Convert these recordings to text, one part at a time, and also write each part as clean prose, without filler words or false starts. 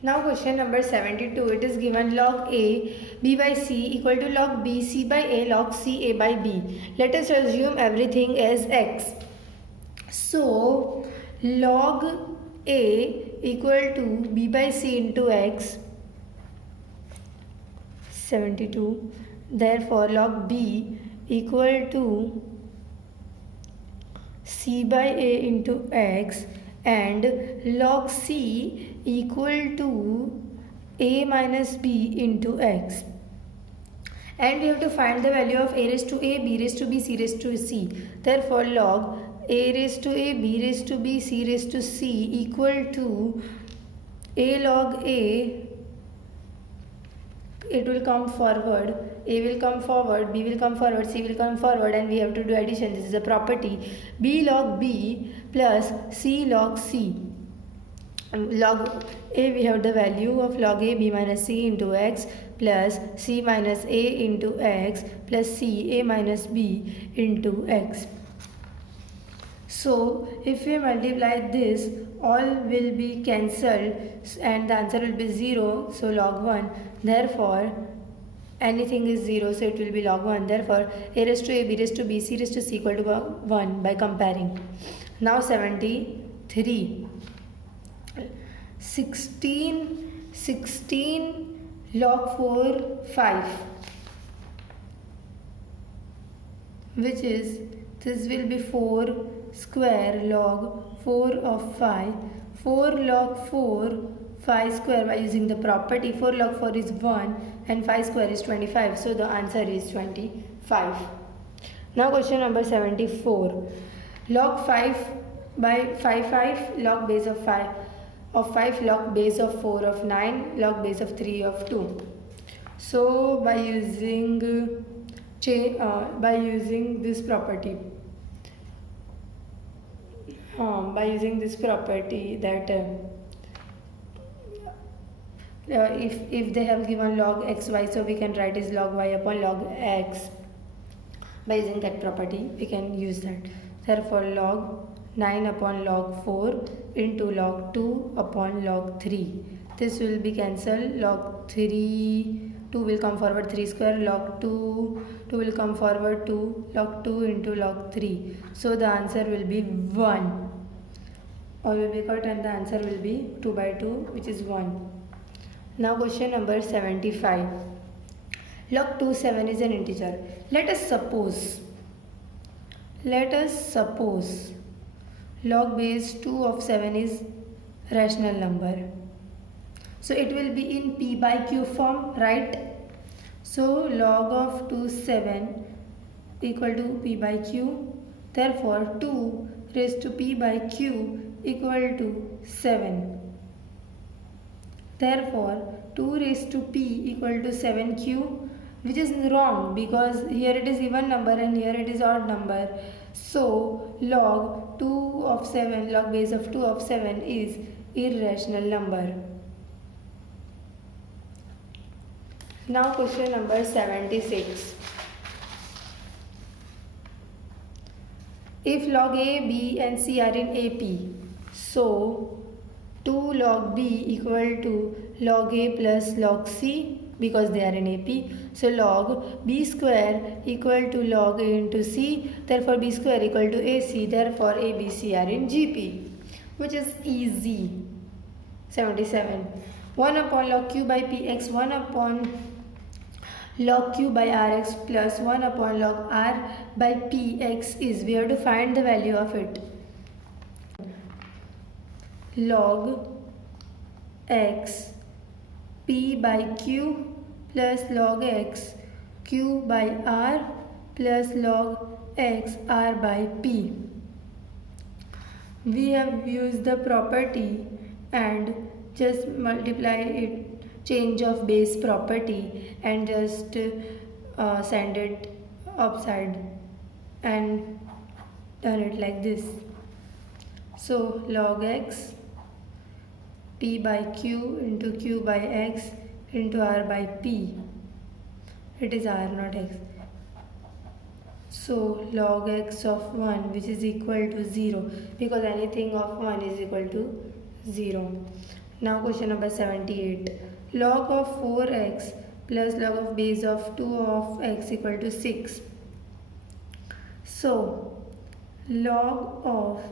Now question number 72, it is given log A b by c equal to log b c by a log c a by b. Let us assume everything as x. So log A equal to b by c into x, 72. Therefore log b equal to c by a into x, and log c equal to a minus b into x, and we have to find the value of a raised to a, b raised to b, c raised to c. Therefore log a raised to a, b raised to b, c raised to c equal to a log a. It will come forward, a will come forward, b will come forward, c will come forward, and we have to do addition. This is a property. B log b plus c log c. Log a, we have the value of log a b minus c into x plus c minus a into x plus c a minus b into x. So if we multiply this, all will be cancelled and the answer will be 0. So log 1. Therefore anything is 0, so it will be log 1. Therefore a raised to a, b raised to b, c raised to c equal to 1 by comparing. Now 73. 16 log 4 5, which is, this will be 4 square log 4 of 5. 4 log 4 5 square, by using the property 4 log 4 is 1 and 5 square is 25, so the answer is 25. Now question number 74. Log 5 by 5 log base of 5 log base of 4 of 9 log base of 3 of 2. So by using this property, that if they have given log xy, so we can write as log y upon log x. By using that property we can use that. Therefore log 9 upon log 4 into log 2 upon log 3. This will be cancelled. Log 3, 2 will come forward, 3 square. Log 2 will come forward, 2. Log 2 into log 3. So the answer will be 1. All will be cut and the answer will be 2 by 2, which is 1. Now question number 75. Log 2 7 is an integer. Let us suppose log base 2 of 7 is rational number. So it will be in p by q form, right? So log of 2 7 equal to p by q. Therefore 2 raised to p by q equal to 7. Therefore 2 raised to p equal to 7q, which is wrong because here it is even number and here it is odd number. So log 2 of 7, log base of 2 of 7 is irrational number. Now question number 76. If log a, b and c are in AP, so 2 log b equal to log a plus log c, because they are in AP. So log b square equal to log a into c, therefore b square equal to ac, therefore a, b, c are in GP, which is easy. 77. 1 upon log q by px, 1 upon log q by rx plus 1 upon log r by px is, we have to find the value of it. Log x p by q plus log x q by r plus log x r by p. We have used the property and just multiply it, change of base property, and just send it upside and done it like this. So log x p by q into q by x into r by p. It is r, not x. So log x of 1, which is equal to 0, because anything of 1 is equal to 0. Now question number 78. Log of 4x plus log of base of 2 of x equal to 6. So log of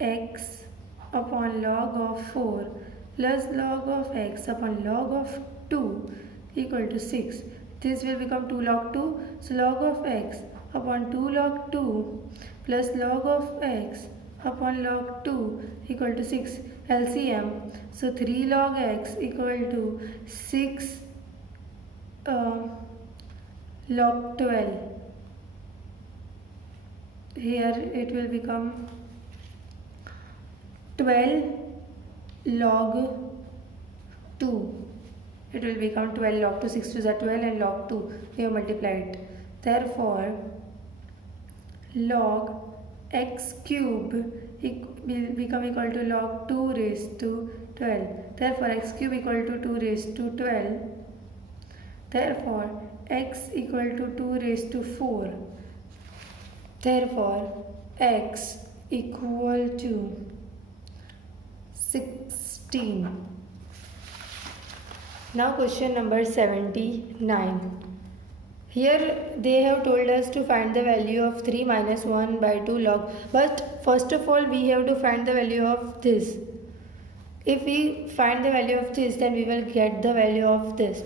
x upon log of 4 plus log of x upon log of 2 equal to 6. This will become 2 log 2. So log of x upon 2 log 2 plus log of x upon log 2 equal to 6. LCM. So 3 log x equal to 6 log 12. Here it will become 12 log 2. It will become 12 log 2. 6 to the 12 and log 2. We have multiplied. Therefore, log x cube will become equal to log 2 raised to 12. Therefore, x cube equal to 2 raised to 12. Therefore, x equal to 2 raised to 4. Therefore, x equal to 16. Now question number 79. Here they have told us to find the value of 3 minus 1 by 2 log. But first of all we have to find the value of this. If we find the value of this, then we will get the value of this.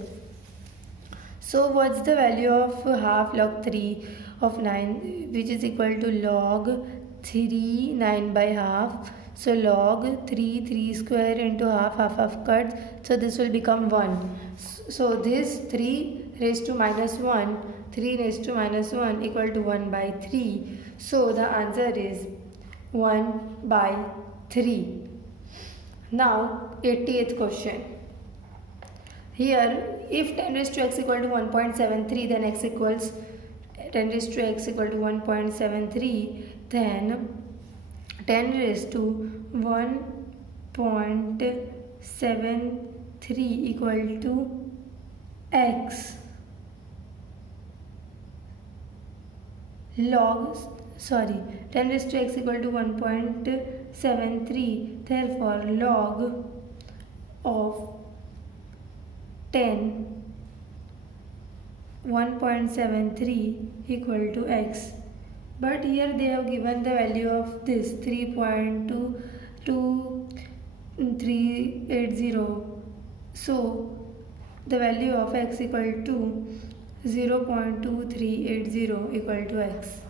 So what's the value of half log 3 of 9, which is equal to log 3 9 by half. So log 3 square into half cuts. So this will become 1. So this 3 raised to minus 1, 3 raised to minus 1 equal to 1 by 3. So the answer is 1 by 3. Now 80th question. Here if 10 raised to x equal to 1.73, then x equals 10 raised to x equal to 1.73, then 10 raised to 1.73 equal to x log 10 raised to x equal to 1.73. Therefore log of 10 1.73 equal to x. But here they have given the value of this 3.2380. So the value of x equal to 0.2380 equal to x.